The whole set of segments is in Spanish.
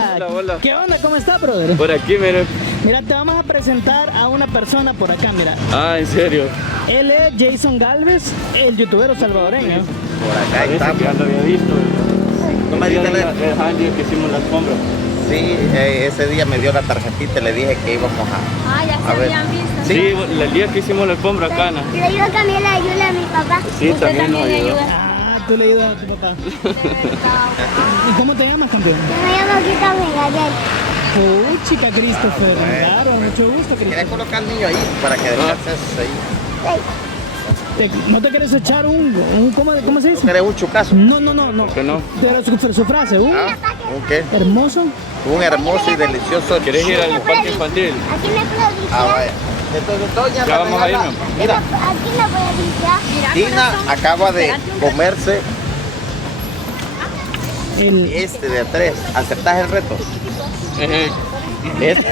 Hola. Hola, hola. ¿Qué onda? ¿Cómo estás, brother? Por aquí, mira. Mira, te vamos a presentar a una persona por acá, mira. Ah, ¿en serio? Él es Jason Galvez, el youtubero salvadoreño. Por acá Parece está. que ya lo había visto. No me diste el día que hicimos la alfombra. Sí, ese día me dio la tarjetita y le dije que íbamos Ah, ya a se ver. habían visto. Sí, el día que hicimos la alfombra acá, ¿no? Le ayuda también la ayuda a mi papá. Sí, Usted también nos ayudó. Ah, tú le ayudas a tu papá. ¿Y cómo te llamas, campeón? Yo me llamo Quita Miguel. Oh, chica Christopher. bueno. Claro, mucho gusto, Quería Christopher. colocar al niño ahí para que descanses ahí. ¿No te quieres echar ¿cómo se ¿No dice? querés un chucazo? No. ¿Por qué no? Pero su frase, ¿Ah? ¿Un qué? hermoso. Un hermoso y delicioso. ¿Quieres ir al parque infantil? Aquí me puedo Ah, viciar. vaya. Entonces, doña Ya vamos a Renata, irnos. mira, Aquí me voy a viciar. Mira, Dina acaba de comerse El, este de 3. ¿Aceptás el reto? Este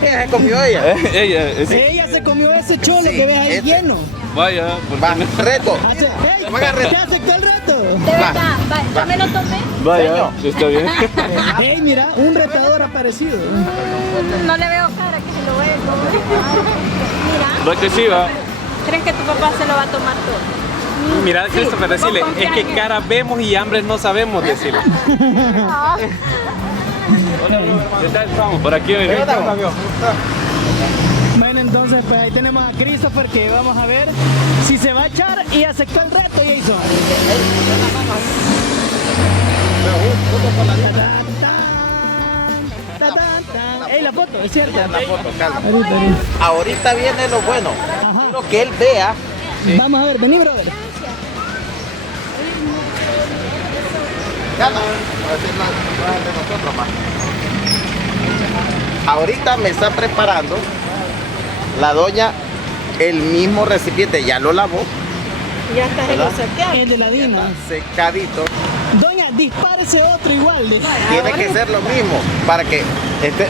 que se comió ella. Ella, ella se comió ese cholo que ves ahí lleno. vaya, ¿por Va, qué no? reto. Hey, Haga reto. ¿te aceptó el reto? de verdad, va, yo me lo tomé. Vaya, está bien. Hey, mira, un retador aparecido. No le veo cara que se lo voy a comer. Mira, Va que sí, va. ¿crees que tu papá se lo va a tomar todo? Mira, Christopher, decirle, es que cara vemos y hambre no sabemos decirle. ¿Qué tal estamos? Por aquí, mira. Bueno, entonces pues ahí tenemos a Christopher que vamos a ver si se va a echar y aceptó el reto, Jason. Ey, la foto, es cierto. La foto, calma. Ahorita. Ahorita viene lo bueno. Ajá. Quiero que él vea. Vamos a ver, vení, brother. Calma. A ver si no es de nosotros más. Ahorita me está preparando la doña el mismo recipiente. Ya lo lavó. Ya está ¿Verdad? El de la Dina. Secadito. Doña, dispárese otro igual. Tiene que ser lo mismo para que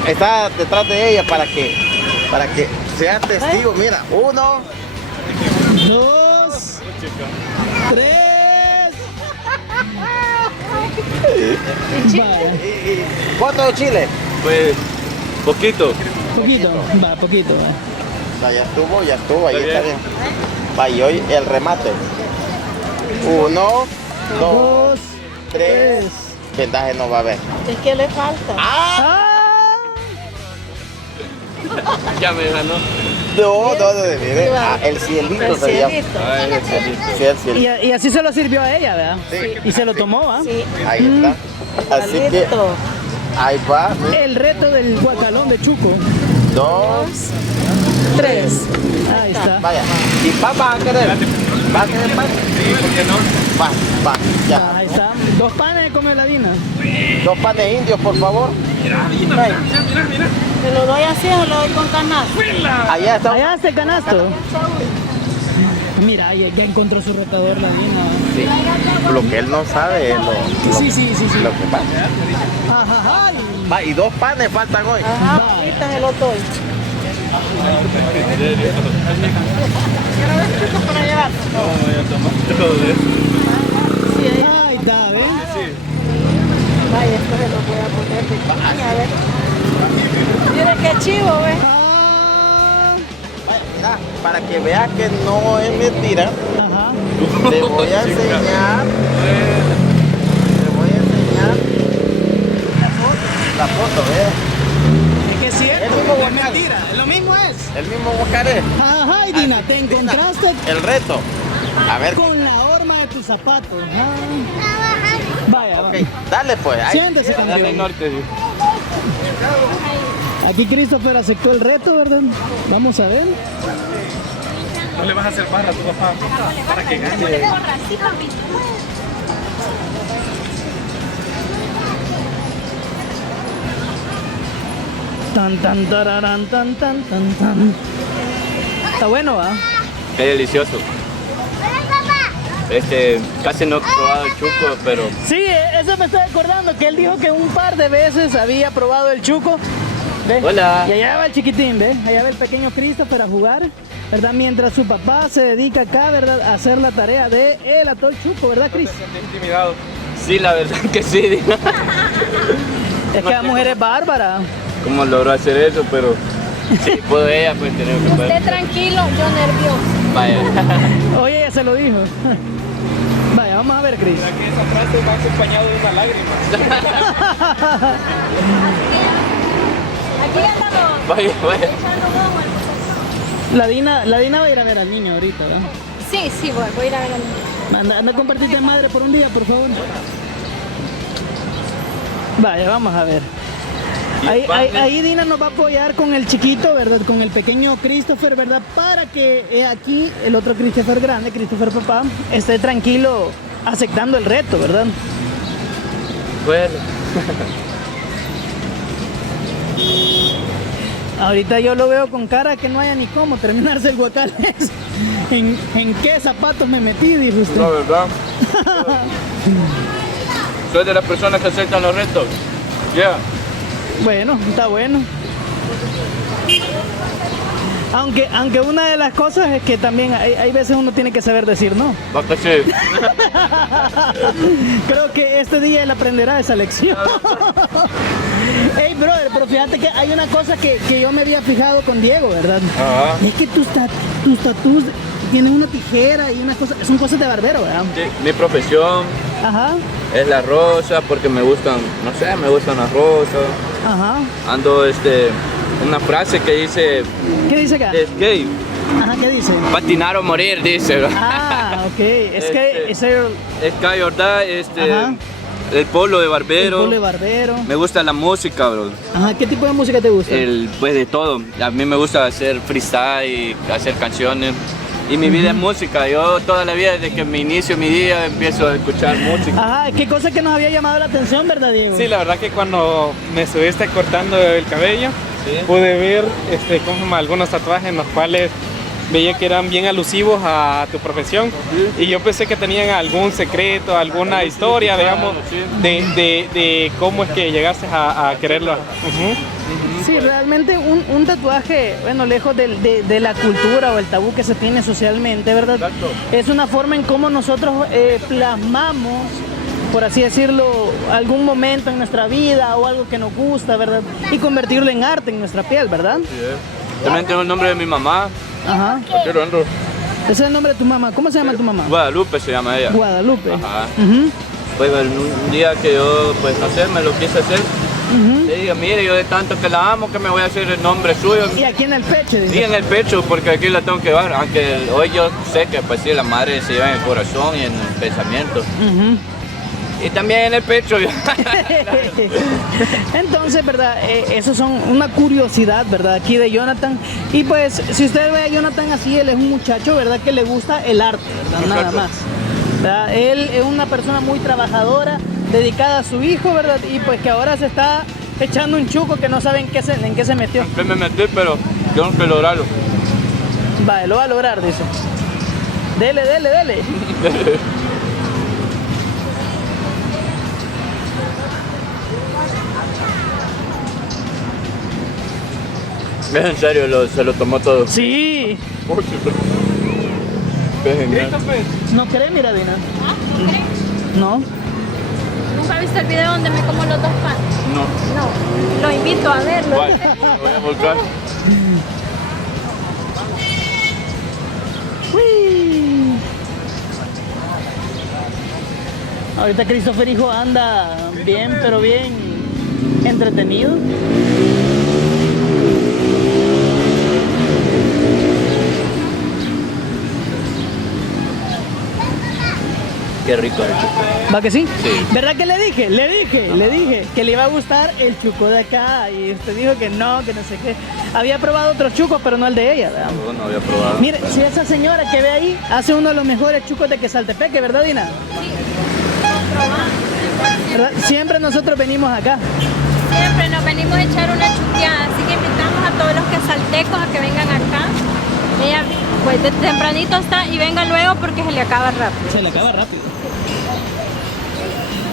está detrás de ella para que sea testigo. Mira, 1, 2, 3. Vaya, ¿cuánto de chile? Pues, poquito. poquito, va, poquito. Va. O sea, ya estuvo, ahí Está está bien. Va, y hoy el remate. 1, 2, 2, 3. Vendaje no va a haber. Es que le falta. ¡Ah! Ya me ganó. No, mire. Ah, el cielito se llama. Ay, el cielito. Sí, el cielito. Y así se lo sirvió a ella, ¿verdad? Sí. Y se lo tomó, ¿ah? Sí. Ahí está. Así que ahí va. El reto del guacalón de Chuco. 2, 3. Ahí está. vaya. ¿Y papá va a querer? ¿Va a querer pan? Sí, ¿por qué no? Va, ya. Ahí está. 2 panes de comer la Dina. 2 panes indios, por favor. Mira, mira. ¿Se lo doy así o lo doy con canasta? Allá está. Allá está el canasto. Mira, ya encontró su rotador la Dina. Sí. Lo que él no sabe es lo Sí. lo que pasa. Ajá, ay. Va, y 2 panes faltan hoy. Ajá, ahorita se lo doy. Para llevar. No, voy a tomar todo eso. Sí, ahí. Ahí está, ¿ves? Vaya, esto se lo voy a poner de piña, a ver. Mira qué chivo, ¿ves? Ah, Vaya, mira, para que vea que no es mentira, ajá. le voy a enseñar. Le voy a enseñar la foto, ¿ves? Es que es cierto, El mismo no es guacal. mentira. Lo mismo es. El mismo guacaré. Ajá, y Dina, te encontraste El reto. A ver, con la horma de tus zapatos. Ah. Vaya, ok, dale pues. Ahí. siéntese, Dale campeón. norte, sí. Aquí Christopher aceptó el reto, ¿verdad? Vamos a ver. No le vas a hacer barra a tu papá para que gane. Tan, tararán, tan. Está bueno, ¿va? Qué delicioso. Casi no he probado el chuco, pero Sí, eso me estoy acordando, que él dijo que un par de veces había probado el chuco. ¿Ves? Hola. Y allá va el chiquitín, ¿ves? Allá va el pequeño Christopher a jugar, ¿verdad? Mientras su papá se dedica acá, ¿verdad? A hacer la tarea de el atol chuco, ¿verdad, Chris? ¿Te sientes intimidado? sí, la verdad que sí. Es que la mujer es bárbara. ¿Cómo logró hacer eso? Pero si puedo ella, pues tenemos que Usted poder. tranquilo, yo nervioso. Vaya. Oye, ella se lo dijo. Vaya, vamos a ver, Cris. ¿Será que esa frase va acompañada de una lágrima? Aquí andamos. Vaya, vaya. Echando humo al La Dina va a ir a ver al niño ahorita, ¿verdad? Sí, sí, voy a ir a ver al niño. Anda a compartirte madre por un día, por favor. Vaya, vamos a ver. Ahí Dina nos va a apoyar con el chiquito, ¿verdad? Con el pequeño Christopher, ¿verdad? Para que aquí el otro Christopher grande, Christopher papá, esté tranquilo aceptando el reto, ¿verdad? Bueno. Ahorita yo lo veo con cara que no haya ni cómo terminarse el guacal. ¿En qué zapatos me metí, dijo usted? La verdad. Soy de las personas que aceptan los retos. Ya. Bueno, está bueno. Aunque una de las cosas es que también hay veces uno tiene que saber decir no. Va que sí. Creo que este día él aprenderá esa lección. Hey, brother, pero fíjate que hay una cosa que yo me había fijado con Diego, ¿verdad? Ajá. Es que tus tatús tienen una tijera y una cosa, son cosas de barbero, ¿verdad? Sí, mi profesión Ajá, es la rosa porque me gustan, no sé, me gustan las rosas. ajá. Ando una frase que dice ¿Qué dice acá? es gay, Ajá, ¿qué dice? patinar o morir, dice. Ah, ok. Es que es el Sky or Die, Ajá. el polo de barbero. polo de barbero. Me gusta la música, bro. Ajá, ¿qué tipo de música te gusta? Pues de todo. A mí me gusta hacer freestyle y hacer canciones. Y mi vida es música. Yo toda la vida, desde que me inicio mi día, empiezo a escuchar música. Ajá, ¿qué cosa que nos había llamado la atención, verdad, Diego? Sí, la verdad que cuando me estuviste cortando el cabello, Sí. pude ver ¿cómo se llama? Algunos tatuajes en los cuales veía que eran bien alusivos a tu profesión. Y yo pensé que tenían algún secreto, alguna historia, digamos, de cómo es que llegaste a quererlo. Ujú. Sí, realmente un tatuaje, bueno, lejos de la cultura o el tabú que se tiene socialmente, ¿verdad? Exacto. Es una forma en cómo nosotros plasmamos, por así decirlo, algún momento en nuestra vida o algo que nos gusta, ¿verdad? Y convertirlo en arte en nuestra piel, ¿verdad? También tengo el nombre de mi mamá. Ajá. Aquí lo ando. Ese es el nombre de tu mamá. ¿Cómo se llama tu mamá? Guadalupe se llama ella. Guadalupe. Ajá. Ujú, Pues un día que yo, pues no sé, me lo quise hacer. ujú. Le digo, mire, yo de tanto que la amo, que me voy a hacer el nombre suyo. Y aquí en el pecho, Sí, dice. en el pecho, porque aquí la tengo que llevar. Aunque hoy yo sé que pues sí, la madre se lleva en el corazón y en el pensamiento. Ujú. Y también en el pecho. Entonces, ¿verdad? Eso son una curiosidad, ¿verdad? Aquí de Jonathan. Y pues, si usted ve a Jonathan así, él es un muchacho, ¿verdad? Que le gusta el arte, ¿verdad? Nada Exacto. más. ¿Verdad? Él es una persona muy trabajadora, dedicada a su hijo, ¿verdad? Y pues que ahora se está echando un chuco que no sabe en qué se metió. Yo me metí, pero tengo que lograrlo. Vale, lo va a lograr, dice. Dele, dele, dele. En serio, se lo tomó todo. Sí. Qué genial. ¿No cree, mira, Dina? ¿Ah? ¿No crees? No. ¿Nunca viste el video donde me como los dos panes? No. No, lo invito a verlo. Vale, lo voy a volcar. Uy. Ahorita Christopher hijo anda bien, pero bien entretenido. Qué rico el chuco. ¿Va que sí? Sí. ¿Verdad que le dije que le iba a gustar el chuco de acá? Y usted dijo que no sé qué. Había probado otros chucos, pero no el de ella, ¿verdad? No había probado. Mire, si esa señora que ve ahí hace uno de los mejores chucos de Quesaltepeque, ¿verdad, Dina? ¿Verdad? Siempre nosotros venimos acá. Siempre nos venimos a echar una chuqueada, así que invitamos a todos los quesaltecos a que vengan acá. Ella, pues de tempranito está y venga luego porque se le acaba rápido. Se le acaba rápido.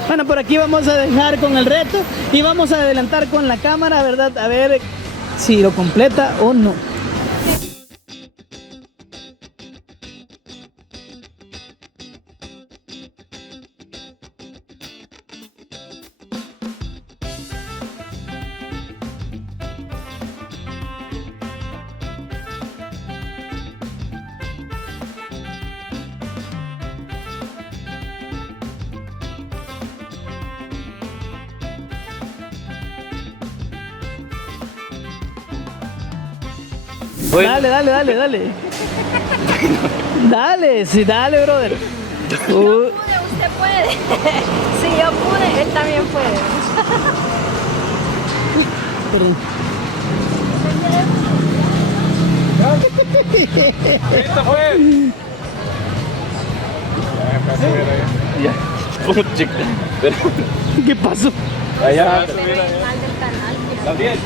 Bueno, por aquí vamos a dejar con el reto y vamos a adelantar con la cámara, ¿verdad? A ver si lo completa o no. Bueno. Dale, dale, dale, dale. Dale, sí, dale, brother. Pude, usted puede. Si yo pude, él también puede. Perdón. Listo, pues. Ya. Puchica. Pero, ¿Qué pasó? allá. Pero el mal del canal. Gabriel.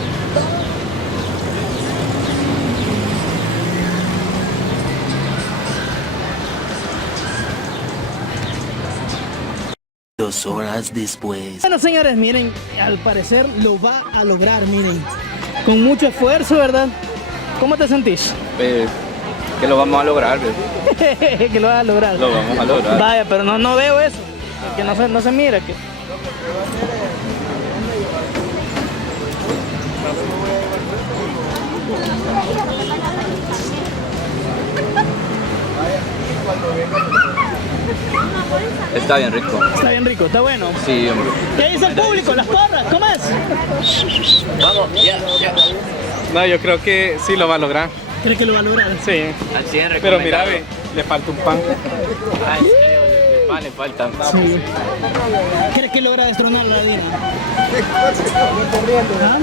Dos horas después. Bueno, señores, miren, al parecer lo va a lograr, miren. Con mucho esfuerzo, ¿verdad? ¿Cómo te sentís? Que lo vamos a lograr, bebé. Que lo vas a lograr. Lo vamos a lograr. Vaya, pero no veo eso. Que no se mira. Que... Está bien rico. Está bien rico, está bueno. Sí, hombre. ¿Qué dice el público? ¿Las porras? ¿Cómo es? Vamos, ya. No, yo creo que sí lo va a lograr. ¿Crees que lo va a lograr? Sí. Al 100 Pero mira, recomendado. le falta un pan. Ah, en serio, de pan le faltan. Sí. ¿Crees que logra destronar la Dina? ¿Ah?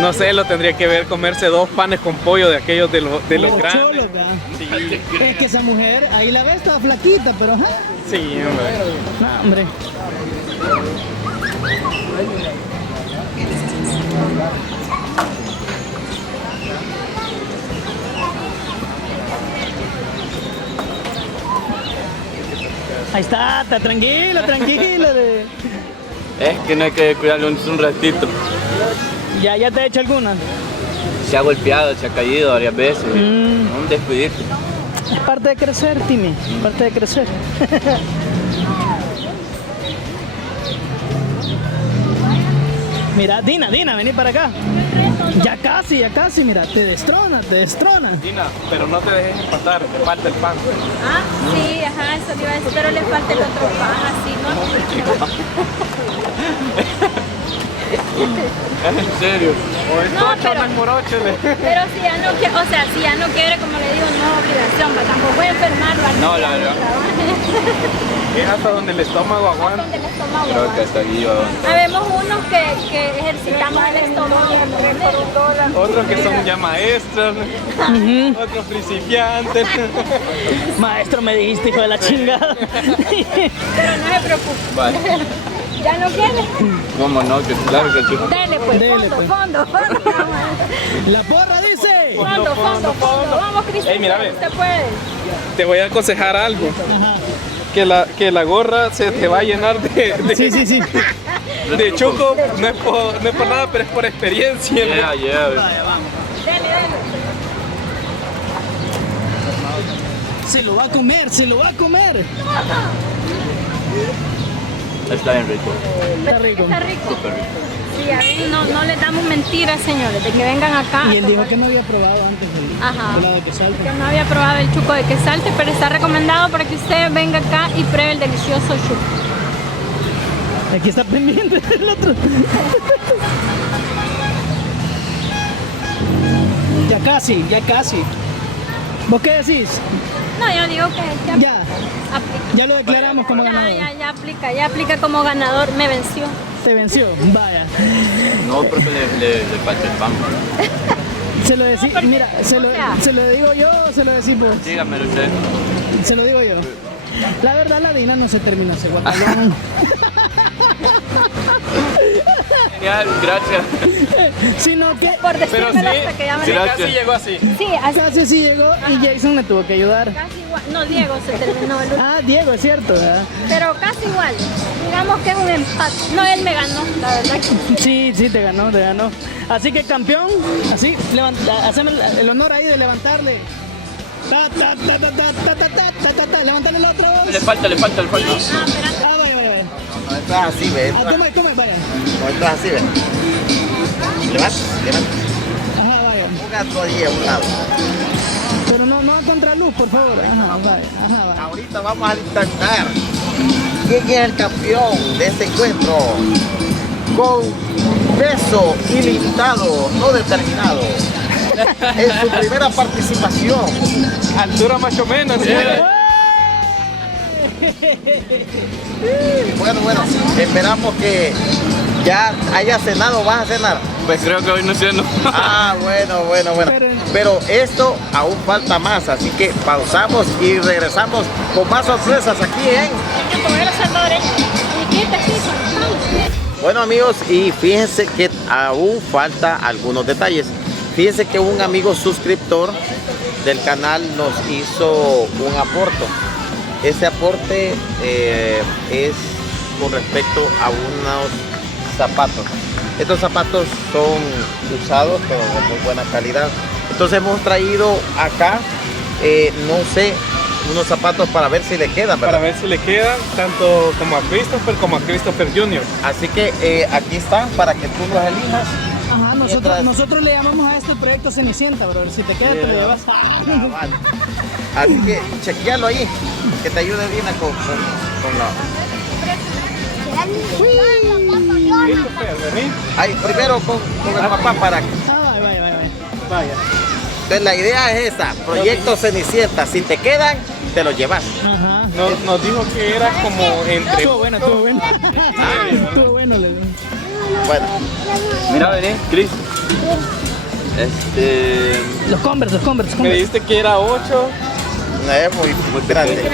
No sé, lo tendría que ver comerse 2 panes con pollo de aquellos de los Oh, grandes. cholo, ¿verdad? Es que esa mujer, ahí la ves, estaba flaquita, pero... ajá. Sí, hombre. No, hombre. Ahí está tranquilo, tranquilo. Es que no hay que cuidarlo un ratito. Ya te he hecho alguna. Se ha golpeado, se ha caído varias veces. Un descuidito. Es parte de crecer, Timmy. Parte de crecer. Mira, Dina, vení para acá. Ya casi, mira, te destrona. Dina, pero no te dejes empatar, te falta el pan. Ah, sí, ajá, eso le iba a decir, pero le falta el otro pan, así, ¿no? En serio. No, pero si ya no quiere, o sea, si ya no quiere, como le digo, no es obligación, pero tampoco voy a enfermarlo. No, la verdad. Es hasta donde el estómago aguanta. Donde el estómago Creo que aguanta. hasta aquí va. Habemos unos que ejercitamos el estómago. Otros que son ya maestros, otros principiantes. Maestro, me dijiste, hijo de la chingada. Pero no se preocupe. Vale. ¿Ya no quiere? ¿Cómo no? Que claro que sí. Dele pues, Dele, fondo, pues. fondo. La porra dice. Fondo. Vamos, Cristian. Ey, mira, ve. Usted puede. Te voy a aconsejar algo. Ajá. Que la gorra se te va a llenar Sí. de chuco. No es por nada, pero es por experiencia. Yeah. Dele. Se lo va a comer. Está bien rico. Está rico. Está rico. Sí, a ver, no les damos mentiras, señores, de que vengan acá. Y él dijo que no había probado antes el Ajá. helado de quesalta. Que no había probado el chuco de quesalte, pero está recomendado para que usted venga acá y pruebe el delicioso chuco. Aquí está pendiente el otro. Ya casi. ¿Vos qué decís? No, yo digo que Ya. Ya lo declaramos como ganador. ya aplica como ganador, me venció. Te venció. Vaya. No, porque le falta el pan. Se lo decís, porque, mira, o sea- se lo digo yo o se lo decís vos. Dígamelo usted. Se lo digo yo. La verdad, la Dina no se terminó ese guacalón. Genial, gracias. Sino que Por Pero decírmelo sí, hasta que ya me sí, lo... casi llegó así. Sí, así, casi sí llegó y Jason me tuvo que ayudar. casi igual. No, Diego se terminó el último. Ah, Diego, es cierto, ¿verdad? Pero casi igual. Digamos que es un empate. No, él me ganó, la verdad que sí. Sí, te ganó. Así que campeón, así, haceme el honor ahí de levantarle. Levantarle el otro. Le falta. Ah, espérate. Ah, vaya. No estás así, ve. Ah, come, vaya. No estás así, ve. Levanta. Ajá, vaya. Ponga tu allí a un lado. Pero no a contraluz, por favor. Ajá, vaya. Ahorita vamos a intentar quién es el campeón de este encuentro con peso ilimitado, no determinado. en su primera participación. Altura más o menos. Bueno, esperamos que ya haya cenado. ¿Vas a cenar? Pues creo que hoy no sé, no. Ah, bueno. Pero esto aún falta más, así que pausamos y regresamos con más sorpresas aquí en... Bueno amigos, y fíjense que aún falta algunos detalles. Fíjense que un amigo suscriptor del canal nos hizo un aporte. Ese aporte es con respecto a unos zapatos. Estos zapatos son usados, pero de muy buena calidad. Entonces hemos traído acá, no sé, unos zapatos para ver si le quedan, ¿verdad? Para ver si le quedan tanto como a Christopher Jr. Así que aquí están para que tú los elijas. Ajá, nosotros le llamamos a este proyecto Cenicienta, bro. Si te queda, te lo llevas. Así que chequealo ahí, que te ayude Dina con la... Christopher, vení. Ahí, primero con el papá para que... Vaya. Entonces la idea es esa, proyecto Cenicienta. Si te quedan, te los llevas. Ajá. Nos dijo que era como entre... Estuvo bueno. Estuvo bueno, Lele. Bueno, Mira, vení, Chris. Los Converse. Me dijiste que era 8. es muy grande.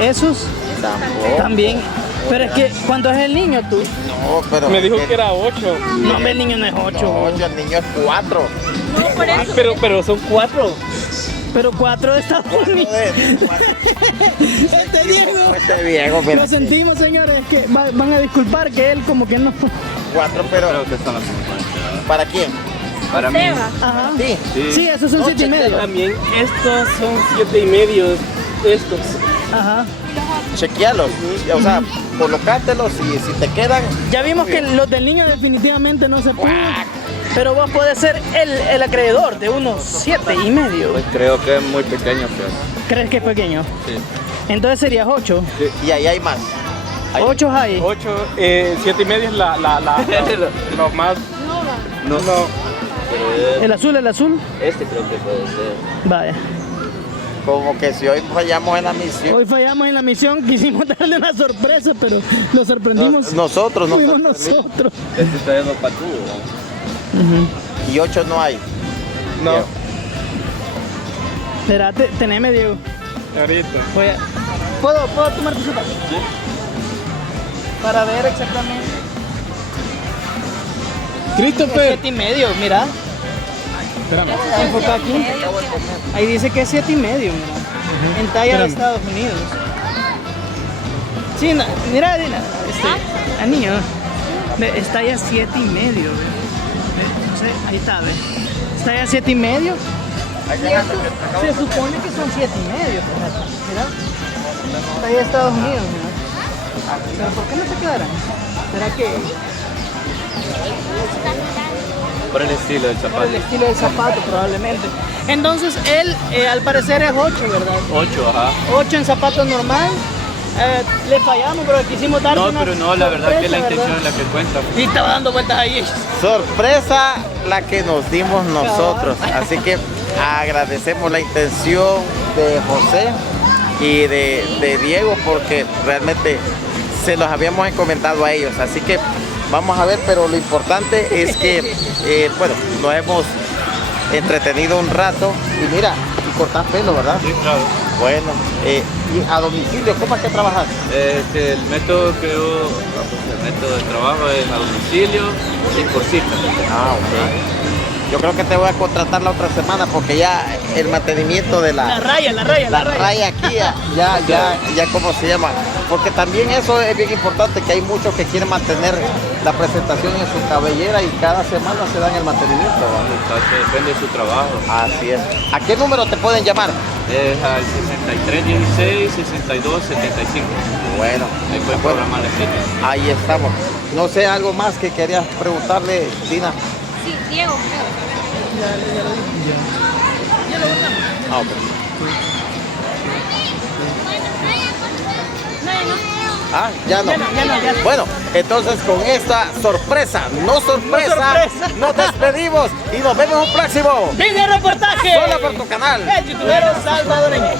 Esos Tampoco. también. Pero es que, ¿cuánto es el niño tú? No, pero... Me dijo que era 8. No, el niño no es 8. No, el niño es 4. No, por eso. Pero son 4. Pero 4 de Estados Unidos. Este Diego. Este Diego, mira. Lo sentimos, señores. Es que van a disculpar que él como que no. 4, pero... Creo que son las 50. ¿Para quién? Para mí. Seba. Ajá. Sí. Sí, esos son 7 y medio. También estos son 7 y medio. Estos. Ajá. Chequealos. O sea, colocátelos y si te quedan... Ya vimos que los del niño definitivamente no se pueden. Pero vos podés ser el acreedor de unos 7 y medio. Pues creo que es muy pequeño, pero. ¿Crees que es pequeño? Sí. Entonces serías 8. Y ahí hay más. Ahí. 8 hay. 8, 7 y medio es lo más... No. El azul. Este creo que puede ser. Vaya. Como que si hoy fallamos en la misión. Hoy fallamos en la misión, quisimos darle una sorpresa, pero lo sorprendimos. Nosotros. Fuimos nosotros. Este está yendo patudo. Y 8 no hay. No, Espérate, teneme, Diego. ahorita. ¿Puedo tomar tu zapato? Sí. Para ver exactamente. Christopher. 7 y medio, mira. Enfoca aquí. Ahí dice que es 7 y medio, mira. En talla de Estados Unidos. Sí, mira, Dina, al niño. Ve, es talla 7 y medio, ve. No sé, ahí está, ve. Es talla 7 y medio. Se supone que son 7 y medio, fíjate. Mira. Talla de Estados Unidos, mira. Pero ¿por qué no se quedarán? ¿Será que Por el estilo del por el zapato. estilo del zapato probablemente? Entonces él al parecer es 8, ¿verdad? 8, ajá. 8 en zapato normal. Le fallamos, pero quisimos darle No, una pero no, la verdad que la sorpresa, intención es ¿verdad? la que cuenta. Y estaba dando vueltas ahí. Sorpresa la que nos dimos nosotros. Así que agradecemos la intención de José y de Diego porque realmente se los habíamos encomendado a ellos. Así que vamos a ver, pero lo importante es que, bueno, nos hemos entretenido un rato. Y mira, y cortás pelo, ¿verdad? Sí, claro. Bueno, y a domicilio, ¿cómo es que trabajas? El método que el método de trabajo es a domicilio y por cita. Ah, ok. Yo creo que te voy a contratar la otra semana porque ya el mantenimiento de La raya. la raya aquí ya ¿cómo se llama? Porque también eso es bien importante, que hay muchos que quieren mantener la presentación en su cabellera y cada semana se dan el mantenimiento, ¿vale? Entonces depende de su trabajo. Así es. ¿A qué número te pueden llamar? Es al 6316 6275. Bueno, Ahí pueden programar la cita. ahí estamos. No sé, algo más que querías preguntarle, Dina. Sí, Diego. Ah, ok. No, no. Ah, ya no. Ya no. Bueno, entonces con esta sorpresa, no sorpresa, nos despedimos y nos vemos en un próximo ¡Video reportaje! solo por tu canal. El youtubero salvadoreño.